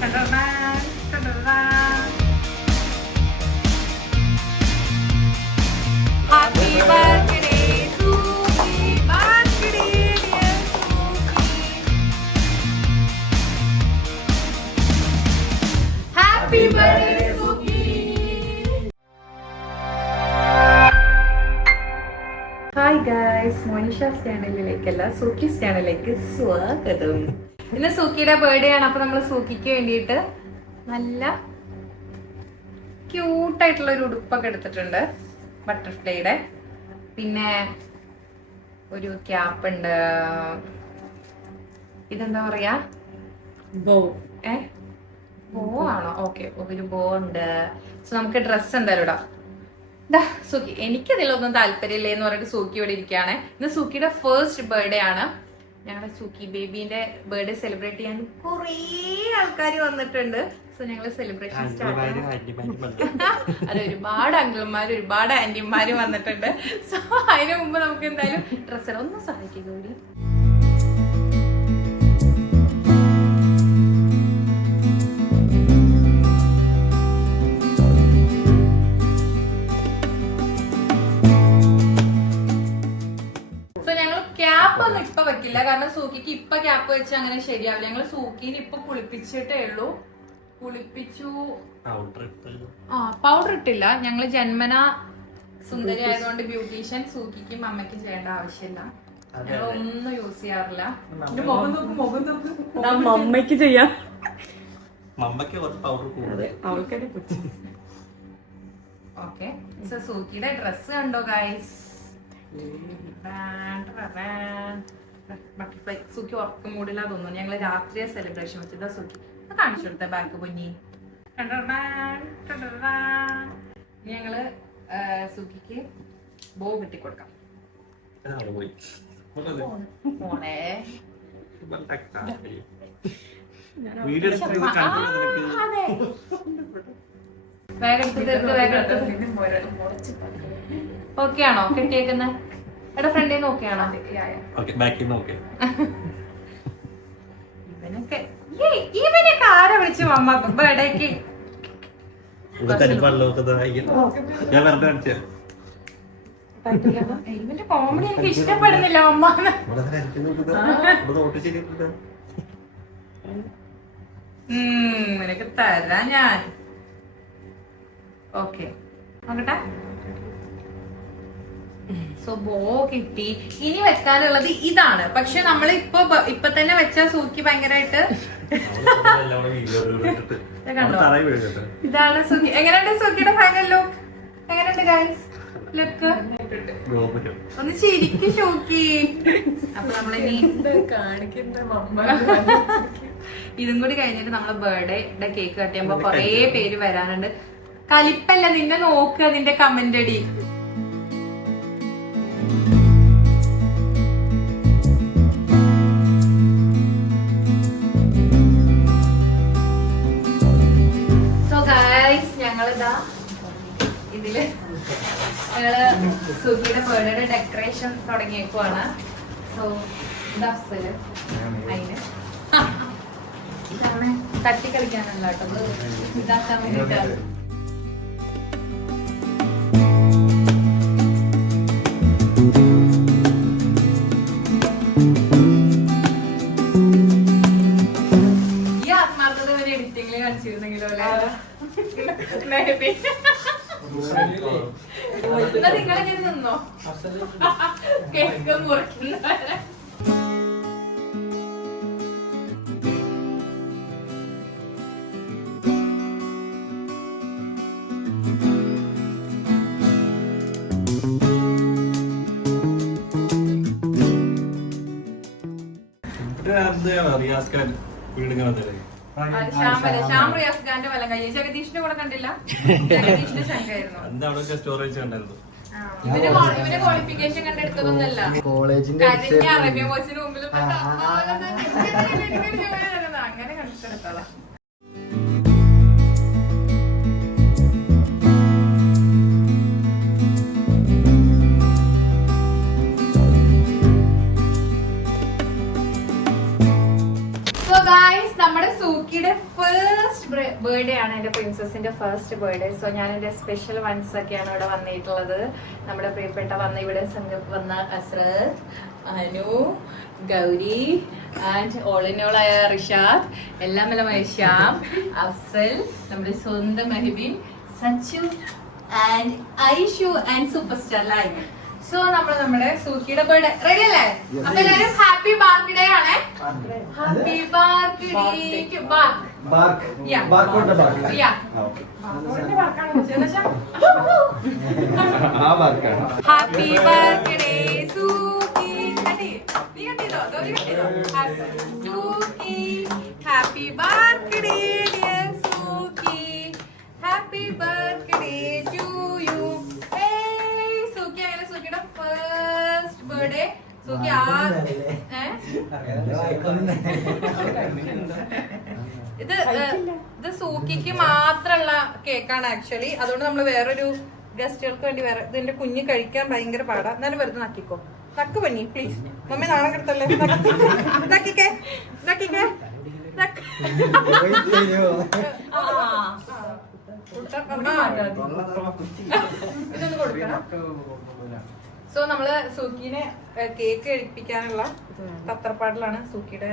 Happy birthday, Suki! Birthday, dear Suki! Happy birthday, Suki! Hi guys, Monisha's ചാനലിലേക്കല്ല Suki's ചാനലിലേക്ക് സ്വാഗതം. ഇന്ന് സൂക്കിയുടെ ബർത്ത്ഡേ ആണ്. അപ്പൊ നമ്മൾ സൂക്കിക്ക് വേണ്ടിയിട്ട് നല്ല ക്യൂട്ടായിട്ടുള്ള ഒരു ഉടുപ്പൊക്കെ എടുത്തിട്ടുണ്ട്, ബട്ടർഫ്ലൈയുടെ. പിന്നെ ഒരു ക്യാപ്പ് ഉണ്ട്. ഇതെന്താ പറയാ, ബോ ബോ ആണോ? ഓക്കെ, ഒരു ബോ ഉണ്ട്. സോ നമുക്ക് ഡ്രസ്സ് എന്തായാലും ഇടാം. സൂക്കി, എനിക്കതിലൊന്നും താല്പര്യമില്ലേ എന്ന് പറഞ്ഞിട്ട് സൂക്കി ഇവിടെ ഇരിക്കുകയാണ്. ഇന്ന് സൂക്കിയുടെ ഫസ്റ്റ് ബർത്ത്ഡേ ആണ്. ഞങ്ങളുടെ സൂക്കി ബേബീന്റെ ബർത്ത്ഡേ സെലിബ്രേറ്റ് ചെയ്യാൻ കുറേ ആൾക്കാർ വന്നിട്ടുണ്ട്. സോ ഞങ്ങള് സെലിബ്രേഷൻ സ്റ്റാർട്ട് അത് ഒരുപാട് അങ്കിൾമാരും ഒരുപാട് ആന്റിമാരും വന്നിട്ടുണ്ട്. സോ അതിനു മുമ്പ് നമുക്ക് എന്തായാലും ഡ്രസ്സ് ഒന്ന് സഹായിക്കുക കൂടി. ഒന്നും ഇപ്പൊ വെക്കില്ല, കാരണം സൂക്കിക്ക് ഇപ്പൊ ക്യാപ്പ് വെച്ച് അങ്ങനെ ശരിയാവില്ല. ഞങ്ങള് സൂക്കിന് ഇപ്പൊ കുളിപ്പിച്ചിട്ടേ ഉള്ളൂ. കുളിപ്പിച്ചു, പൗഡർ ഇട്ടില്ല. ഞങ്ങള് ജന്മന സുന്ദരി ആയതുകൊണ്ട് ബ്യൂട്ടീഷ്യൻ സൂക്കിക്കും അമ്മയ്ക്കും ചെയ്യേണ്ട ആവശ്യമില്ല. ഞങ്ങൾ ഒന്നും യൂസ് ചെയ്യാറില്ല. അമ്മയ്ക്ക് ചെയ്യാം. ഓക്കെ, സോ സൂക്കിയുടെ ഡ്രസ് കണ്ടോ ഗൈസ്? ബട്ടർഫ്ലൈ. സൂക്കി ഉറക്കം മൂടില്ല തോന്നുന്നു. ഞങ്ങള് രാത്രിയെ സെലിബ്രേഷൻ വെച്ചതാ. സൂക്കി കാണിച്ചു കൊടുത്ത ബാക്ക് പൊന്നി. ഞങ്ങള് സൂക്കിക്ക് ബോ കെട്ടിക്കൊടുക്കാം. മോളെ ഓക്കെ ആണോ കെട്ടിയേക്കുന്നത്? എടാ ഫ്രണ്ടിൽ നിന്ന് ഓക്കെ ആണോ? ഇവനൊക്കെ ആരെ വിളിച്ചു അമ്മ ബർത്ത്ഡേക്ക്? ഇവന്റെ കോമഡി എനിക്ക് ഇഷ്ടപ്പെടുന്നില്ല അമ്മ. നിനക്ക് തരാ ഞാൻ. ഓക്കെ നോക്കട്ടെ. സോ ബോ കിട്ടി. ഇനി വെക്കാനുള്ളത് ഇതാണ്. പക്ഷെ നമ്മൾ ഇപ്പൊ തന്നെ വെച്ച സൂക്കി ഭയങ്കരമായിട്ട് കണ്ടോ? ഇതാണ് സൂക്കി. എങ്ങനെയുണ്ട് സൂക്കിയുടെ ഫൈനൽ ലുക്ക്? എങ്ങനെയുണ്ട് ഗൈസ് ലുക്ക്? ഒന്ന് ശരിക്കും ഷോക്കി. അപ്പൊ നമ്മളിനി ഇതും കൂടി കഴിഞ്ഞിട്ട് നമ്മള് ബർത്ത്ഡേ കേക്ക് കട്ട് ചെയ്യുമ്പോ കൊറേ പേര് വരാനുണ്ട്. കലിപ്പല്ല, നിന്നെ നോക്കുക, നിന്റെ കമന്റ് അടി. ഞങ്ങളിതാ ഇതില് ഞങ്ങള് സൂക്കിയുടെ ബർത്ത്ഡേ ഡെക്കറേഷൻ തുടങ്ങിയേക്കുവാണ്. സോ ഇത് അഫ്സല് അതിന് ഇതാണ് തട്ടിക്കളിക്കാനല്ല കേട്ടോ, ഇതാക്കാൻ വേണ്ടിട്ടാണ്. ഈ ആത്മാർത്ഥത വരെ എഡിറ്റിംഗില് കളിച്ചിരുന്നെങ്കിലോ അല്ലെ? നിങ്ങളെ നിന്നോ കേക്ക് മുറിക്കുന്നവരെ. ശ്യാം റിയാസ് ഖാന്റെ വലം കൈ. ജഗദീഷിന്റെ കൂടെ കണ്ടില്ല? ജഗദീഷിന്റെ ശങ്കായിരുന്നു. ഇവന്റെ ക്വാളിഫിക്കേഷൻ കണ്ടെടുത്തതൊന്നല്ല, അറേബ്യ ബോയ്സിന് മുമ്പിൽ അങ്ങനെ കണ്ടെടുത്തതാ. നമ്മുടെ സൂക്കിയുടെ ഫസ്റ്റ് ബർത്ത്ഡേ ആണ് എന്റെ പ്രിൻസസിന്റെ ഫസ്റ്റ് ബർത്ത്ഡേ. സോ ഞാൻ എന്റെ സ്പെഷ്യൽ വൺസ് ഒക്കെയാണ് ഇവിടെ വന്നിട്ടുള്ളത്. നമ്മുടെ പ്രിയപ്പെട്ട ഇവിടെ വന്ന Asrath, Anu, Gauri and all in all ആയ റിഷാദ്, എല്ലാമെല്ലാമായ ശ്യാം, അഫ്സൽ, നമ്മുടെ സ്വന്തം Mehbeen, Sachu and Aishu and super star live. So നമ്മുടെ സൂക്കിയുടെ ബർത്ത്ഡേ റെഡി അല്ലേ? അപ്പൊ എല്ലാരും ഹാപ്പി ബർത്ത്ഡേ ആണ്. Happy birthday happy birthday Suki. നീ കണ്ടിട്ടോ? Suki happy birthday dear Suki, happy birthday to you. Suki അങ്ങനെ സൂക്കിയുടെ ഫസ്റ്റ് ബർത്ത്ഡേ. സൂക്കി ഇത് സൂക്കിക്ക് മാത്രമുള്ള കേക്കാണ് ആക്ച്വലി. അതുകൊണ്ട് നമ്മൾ വേറൊരു ഗസ്റ്റുകൾക്ക് വേണ്ടി വേറെ. ഇതിന്റെ കുഞ്ഞ് കഴിക്കാൻ ഭയങ്കര പാടാ. എന്നാലും വെറുതെ നക്കിക്കോ. നക്ക് പണി പ്ലീസ്. മമ്മി നാണം കെടുത്തല്ലേ. നക്കിക്കേ നക്കിക്കേ. ഇതൊന്ന് കൊടുക്കണം. സോ നമ്മള് സൂക്കിനെ കേക്ക് കഴിപ്പിക്കാനുള്ള തത്രപ്പാടിലാണ്. സൂക്കിയുടെ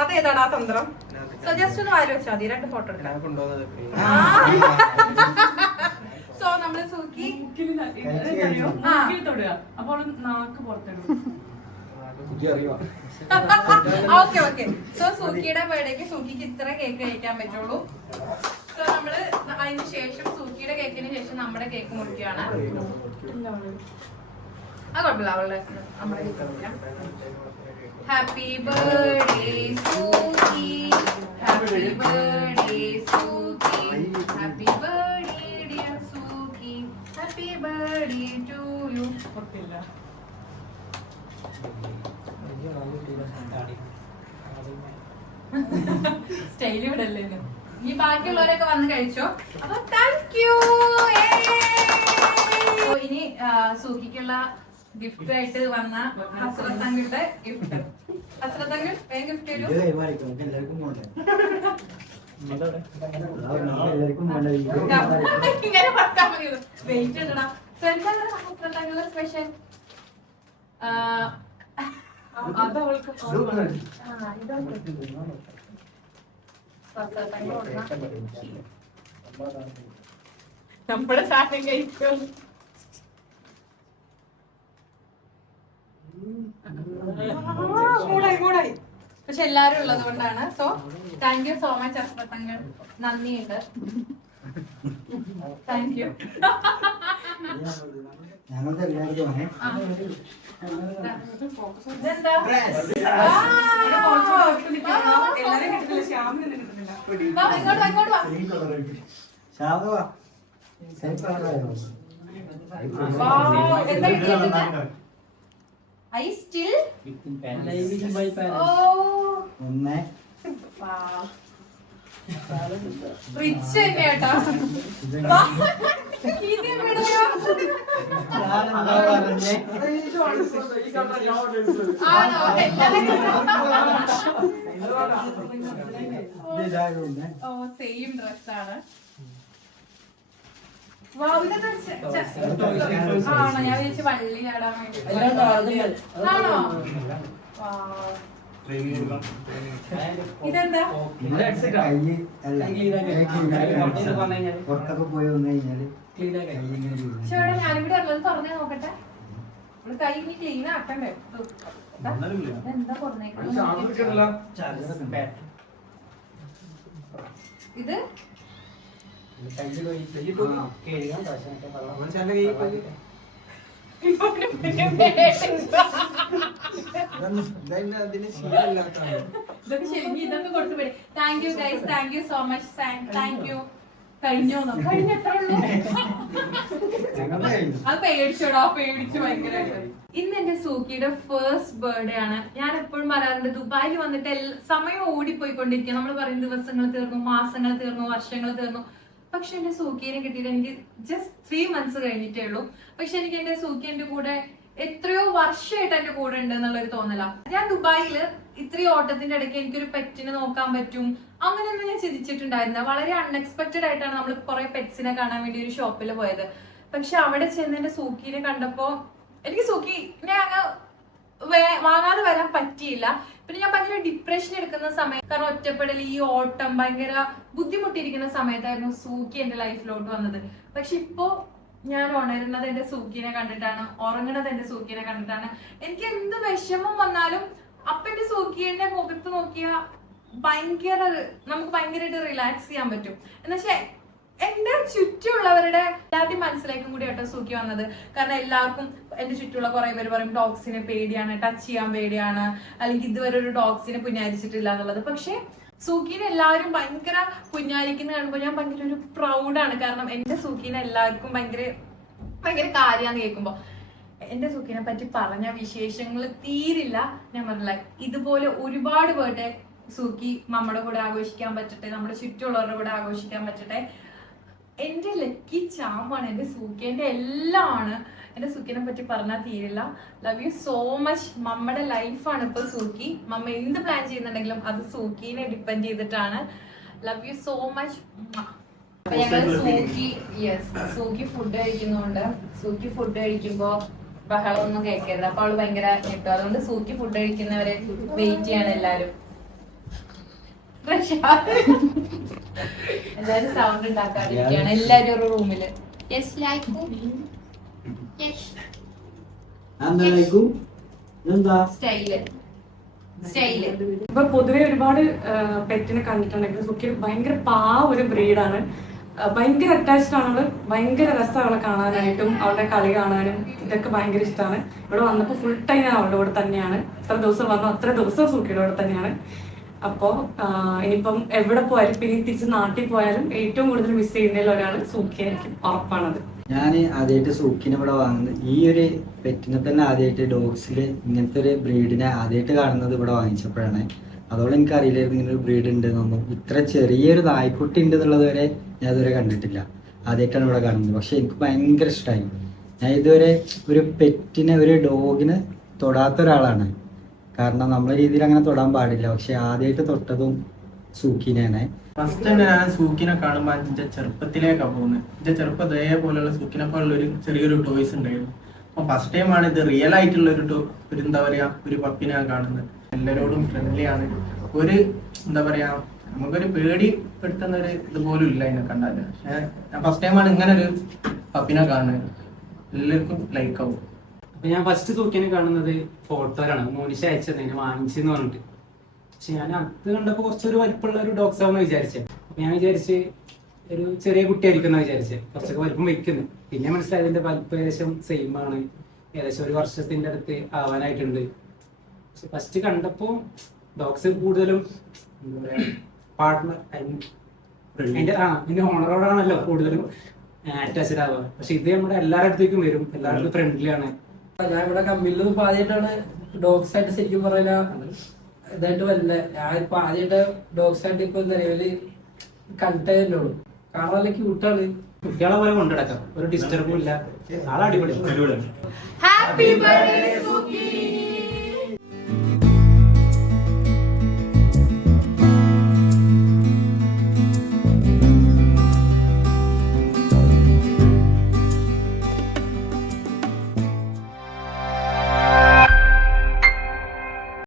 അതേതാടാ തന്ത്രം? സോ ജസ്റ്റ് ഒന്ന് വാരി വെച്ചാൽ മതി. 2 ഫോട്ടോ എടുക്കാം. സോ നമ്മള് സൂക്കി അപ്പോൾ നാക്ക് പുറത്തിടും. Okay okay. സോ സൂക്കിയുടെ ബർത്ത്ഡേക്ക് സൂക്കിക്ക് ഇത്ര കേക്ക് കഴിക്കാൻ പറ്റുള്ളൂ. സോ നമ്മള് അതിന് ശേഷം സൂക്കിയുടെ കേക്കിന് ശേഷം നമ്മുടെ കേക്ക് മുറിക്കുകയാണ്. അത് കുഴപ്പമില്ല, അവളുടെ നമ്മുടെ കേക്ക് മുറിക്കാം. Happy birthday Suki, happy birthday Suki, happy birthday dear Suki, happy birthday to you. ഓർത്തില്ല സ്റ്റൈൽ ഇവിടല്ലേ. ഇനി ബാക്കിയുള്ളവരൊക്കെ വന്ന് കഴിച്ചോ. അപ്പൊ താങ്ക് യു. ഇനി സൂക്കിക്കുള്ള ഗിഫ്റ്റ് ആയിട്ട് വന്ന ഹസ്രത്തങ്ങളുടെ ഗിഫ്റ്റ്. ഹസ്രത്തങ്ങൾ ഗിഫ്റ്റ് തരൂ. ഇങ്ങനെ പത്താ മതി. വെയിറ്റ് ഇടണം. ഹസ്രത്തങ്ങളുടെ സ്പെഷ്യൽ നമ്മുടെ സാധനം കഴിക്കും. കൂടായി പക്ഷെ എല്ലാരും ഉള്ളത് കൊണ്ടാണ്. So thank you so much അസ്രത്തങ്ങൾ. നന്ദിയുണ്ട്. Thank you. ഇതെന്താ? ഇങ്ങോട്ട് ഐ സ്റ്റിൽ റിച്ച് തന്നെ കേട്ടോ. സെയിം ഡ്രസ്സാണ്. ആണോ? ഞാൻ വിചാരിച്ചു വള്ളി ചാടാൻ വേണ്ടി. ആണോ? ഇതെന്താ? ഞാനും കൂടി ഉള്ളത് തുറന്നേ നോക്കട്ടെ. ഇവിടെ കൈ ഇനി ക്ലീൻ ആക്കണ്ടേ? എന്താ തുറന്നേക്കുന്നത്? ഇത് ഇതൊക്കെ ശരിക്കും ഇതൊക്കെ കൊടുത്തു. Thank you guys, thank you so much. Thank you. കഴിഞ്ഞോന്നോ? കഴിഞ്ഞെത്ര ഉള്ളൂ? അത് പേടിച്ചോടാ, പേടിച്ചു ഭയങ്കരമായിട്ട്. ഇന്ന് എന്റെ സൂക്കിയുടെ ഫസ്റ്റ് ബർത്ത്ഡേ ആണ്. ഞാൻ എപ്പോഴും പറയാറുണ്ട്, ദുബായിൽ വന്നിട്ട് സമയം ഓടിപ്പോയിക്കൊണ്ടിരിക്കുക. നമ്മൾ പറയും ദിവസങ്ങൾ തീർന്നു, മാസങ്ങൾ തീർന്നു, വർഷങ്ങൾ തീർന്നു. പക്ഷെ എന്റെ സൂക്കീനെ കിട്ടിയിട്ട് എനിക്ക് ജസ്റ്റ് 3 months കഴിഞ്ഞിട്ടേ ഉള്ളൂ. പക്ഷെ എനിക്ക് എന്റെ സൂക്കി എന്റെ കൂടെ എത്രയോ വർഷമായിട്ട് എന്റെ കൂടെ ഉണ്ട് എന്നുള്ളൊരു തോന്നല. ഞാൻ ദുബായില് ഇത്രയും ഓട്ടത്തിന്റെ ഇടയ്ക്ക് എനിക്കൊരു പെറ്റിനെ നോക്കാൻ പറ്റും അങ്ങനെയൊന്നും ഞാൻ ചിന്തിച്ചിട്ടുണ്ടായിരുന്നില്ല. വളരെ അൺഎക്സ്പെക്ടഡ് ആയിട്ടാണ് നമ്മൾ കുറെ പെറ്റ്സിനെ കാണാൻ വേണ്ടി ഒരു ഷോപ്പിൽ പോയത്. പക്ഷെ അവിടെ ചെന്ന് എന്റെ സൂക്കീനെ കണ്ടപ്പോ എനിക്ക് സൂക്കിനെ അങ്ങ് വാങ്ങാതെ വരാൻ പറ്റിയില്ല. പിന്നെ ഞാൻ ഭയങ്കര ഡിപ്രഷൻ എടുക്കുന്ന സമയം, കാരണം ഒറ്റപ്പെടൽ, ഈ ഓട്ടം ഭയങ്കര ബുദ്ധിമുട്ടിയിരിക്കുന്ന സമയത്തായിരുന്നു സൂക്കി എന്റെ ലൈഫിലോട്ട് വന്നത്. പക്ഷെ ഇപ്പോ ഞാൻ ഉണരുന്നത് എന്റെ സൂക്കിനെ കണ്ടിട്ടാണ്, ഉറങ്ങുന്നത് എന്റെ സൂക്കിനെ കണ്ടിട്ടാണ്. എനിക്ക് എന്ത് വിഷമം വന്നാലും അപ്പൊ എന്റെ സൂക്കിന്റെ മുഖത്ത് നോക്കിയാ നമുക്ക് ഭയങ്കരമായിട്ട് റിലാക്സ് ചെയ്യാൻ പറ്റും. എന്നുവെച്ചാൽ എന്റെ ചുറ്റുമുള്ളവരുടെ എല്ലാവരുടെയും മനസ്സിലേക്കും കൂടി ആട്ടോ സൂക്കി വന്നത്. കാരണം എല്ലാവർക്കും എന്റെ ചുറ്റുമുള്ള കുറെ പേര് പറയും ഡോഗ്സിനെ പേടിയാണ്, ടച്ച് ചെയ്യാൻ പേടിയാണ്, അല്ലെങ്കിൽ ഇതുവരെ ഒരു ഡോഗ്സിനെ പുന്നാരിച്ചിട്ടില്ല എന്നുള്ളത്. പക്ഷെ സൂക്കീനെ എല്ലാവരും ഭയങ്കര പുന്നാരിക്കുന്ന കാണുമ്പോൾ ഞാൻ ഭയങ്കര ഒരു പ്രൗഡാണ്. കാരണം എന്റെ സൂക്കീനെ എല്ലാവർക്കും ഭയങ്കര കാര്യമാന്ന് കേൾക്കുമ്പോ. എന്റെ സൂക്കിനെ പറ്റി പറഞ്ഞ വിശേഷങ്ങൾ തീരില്ല. ഞാൻ പറഞ്ഞില്ല, ഇതുപോലെ ഒരുപാട് പേരുടെ സൂക്കി നമ്മുടെ കൂടെ ആഘോഷിക്കാൻ പറ്റട്ടെ, നമ്മുടെ ചുറ്റുമുള്ളവരുടെ കൂടെ ആഘോഷിക്കാൻ പറ്റട്ടെ. എന്റെ ലക്കി ചാമാണ് എന്റെ സൂക്കി, എന്റെ എല്ലാം ആണ്. എന്റെ സൂക്കിനെ പറ്റി പറഞ്ഞാൽ തീരില്ല. Love you so much. മമ്മയുടെ ലൈഫാണ് ഇപ്പൊ സൂക്കി. മമ്മ എന്ത് പ്ലാൻ ചെയ്യുന്നുണ്ടെങ്കിലും അത് സൂക്കിനെ ഡിപ്പെൻഡ് ചെയ്തിട്ടാണ്. Love you so much. അപ്പൊ ഞങ്ങള് സൂക്കി ഫുഡ് കഴിക്കുന്നുണ്ട്. സൂക്കി ഫുഡ് കഴിക്കുമ്പോ ബഹളമൊന്നും കേൾക്കരുത്, അപ്പൊ അവള് ഭയങ്കര കിട്ടും. അതുകൊണ്ട് സൂക്കി ഫുഡ് കഴിക്കുന്നവരെ വെയിറ്റ് ചെയ്യാണ് എല്ലാരും. എല്ലാരും സൗണ്ട് ഉണ്ടാക്കാതിരിക്കുകയാണ് എല്ലാരും ഒരു റൂമില്. ഇപ്പൊ പൊതുവെ ഒരുപാട് പെറ്റിനെ കണ്ടിട്ടുണ്ടെങ്കിൽ സുഖി ഭയങ്കര ഒരു ബ്രീഡാണ്. ഭയങ്കര അറ്റാച്ച്ഡ് ആണ് അവള്. ഭയങ്കര രസം അവളെ കാണാനായിട്ടും അവളുടെ കളി കാണാനും ഇതൊക്കെ ഭയങ്കര ഇഷ്ടമാണ്. ഇവിടെ വന്നപ്പോ ഫുൾ ടൈം ഞാൻ അവളുടെ കൂടെ തന്നെയാണ്. എത്ര ദിവസം വന്നു അത്ര ദിവസം സുഖിയുടെ കൂടെ തന്നെയാണ്. അപ്പോ ഇനിയിപ്പം എവിടെ പോയാലും പിന്നെ തിരിച്ച് നാട്ടിൽ പോയാലും ഏറ്റവും കൂടുതൽ മിസ് ചെയ്യുന്നതിൽ ഒരാള് സൂക്കിയായിരിക്കും, ഉറപ്പാണത്. ഞാൻ ആദ്യമായിട്ട് സൂക്കിനെ ഇവിടെ വാങ്ങുന്നത്, ഈ ഒരു പെറ്റിനെ തന്നെ ആദ്യമായിട്ട് ഡോഗ്സിൽ ഇങ്ങനത്തെ ഒരു ബ്രീഡിനെ ആദ്യമായിട്ട് കാണുന്നത് ഇവിടെ വാങ്ങിച്ചപ്പോഴാണ്. അതോടെ എനിക്ക് അറിയില്ലായിരുന്നു ഇങ്ങനെ ഒരു ബ്രീഡ് ഉണ്ട് എന്നൊന്നും. ഇത്ര ചെറിയൊരു നായ്ക്കുട്ടി ഉണ്ട് എന്നുള്ളത് വരെ ഞാൻ ഇതുവരെ കണ്ടിട്ടില്ല. ആദ്യമായിട്ടാണ് ഇവിടെ കാണുന്നത്. പക്ഷെ എനിക്ക് ഭയങ്കര ഇഷ്ടമായി. ഞാൻ ഇതുവരെ ഒരു പെറ്റിനെ, ഒരു ഡോഗിനെ തൊടാത്ത ഒരാളാണ്. കാരണം നമ്മളെ രീതിയിൽ അങ്ങനെ തൊടാൻ പാടില്ല. പക്ഷെ ആദ്യമായിട്ട് തൊട്ടതും സൂക്കിനെയാണ്. ഫസ്റ്റ് തന്നെ ഞാൻ സൂക്കിനെ കാണുമ്പോൾ എന്റെ ചെറുപ്പത്തിലേക്കാണ് പോകുന്നത്. എന്റെ ചെറുപ്പം ഇതേപോലെയുള്ള സൂക്കിനെ പോലുള്ള ചെറിയൊരു ടോയ്സ് ഉണ്ടായിരുന്നു. അപ്പൊ ഫസ്റ്റ് ടൈം ആണ് ഇത് റിയൽ ആയിട്ടുള്ള ഒരു എന്താ പറയാ ഒരു പപ്പിനെ ഞാൻ കാണുന്നത്. എല്ലാരോടും ഫ്രണ്ട്ലി ആണ്. ഒരു എന്താ പറയാ നമുക്കൊരു പേടിപ്പെടുത്തുന്ന ഒരു ഇതുപോലും ഇല്ല ഇതിനെ കണ്ടാല്. പക്ഷെ ഞാൻ ഫസ്റ്റ് ടൈമാണ് ഇങ്ങനെ ഒരു പപ്പിനെ കാണുന്നത്. എല്ലാവർക്കും ലൈക്ക് ആവും. അപ്പൊ ഞാൻ ഫസ്റ്റ് സൂക്കിനെ കാണുന്നത് ഫോട്ടോയിലാണ്. മോനിഷ അയച്ചത് വാങ്ങിച്ചെന്ന് പറഞ്ഞിട്ട്. പക്ഷെ ഞാൻ അത് കണ്ടപ്പോ കുറച്ചൊരു വലിപ്പമുള്ള ഒരു ഡോഗ്സ് ആവുന്ന വിചാരിച്ചത്. അപ്പൊ ഞാൻ വിചാരിച്ച് ഒരു ചെറിയ കുട്ടിയായിരിക്കും എന്നാ വിചാരിച്ചത്. കുറച്ചൊക്കെ വലിപ്പം വെക്കുന്നു. പിന്നെ മനസ്സിലായി അതിന്റെ വലിപ്പം ഏകദേശം സെയിം ആണ്. ഏകദേശം ഒരു വർഷത്തിന്റെ അടുത്ത് ആവാനായിട്ടുണ്ട്. പക്ഷെ ഫസ്റ്റ് കണ്ടപ്പോ ഡോഗ്സ് കൂടുതലും എന്താ പറയാ പാർട്ട്ണർ അതിന്റെ ഓണറോടാണല്ലോ കൂടുതലും അറ്റാച്ച്ഡ് ആവുക. പക്ഷെ ഇത് നമ്മുടെ എല്ലാവരുടെ അടുത്തേക്കും വരും, എല്ലാവരുടെ ഫ്രണ്ട്ലി ആണ്. ഞാൻ ഇവിടെ കമ്പനിയിൽ ഇപ്പൊ ആദ്യമായിട്ടാണ് ഡോഗ്സ് ആയിട്ട് ശരിക്കും പറയുന്ന ഇതായിട്ട് വരുന്നത്. ഞാൻ ഇപ്പൊ ആദ്യമായിട്ട് ഡോഗ്സ് ആയിട്ട് ഇപ്പൊ നിലവില് കണ്ടു. കാണാൻ നല്ല ക്യൂട്ടാണ്. കുട്ടികളെ പോലെ കൊണ്ടുനടക്കാം, ഒരു ഡിസ്റ്റർബും ഇല്ല. ആളെ അടിപൊളി. Happy birthday സൂക്കി.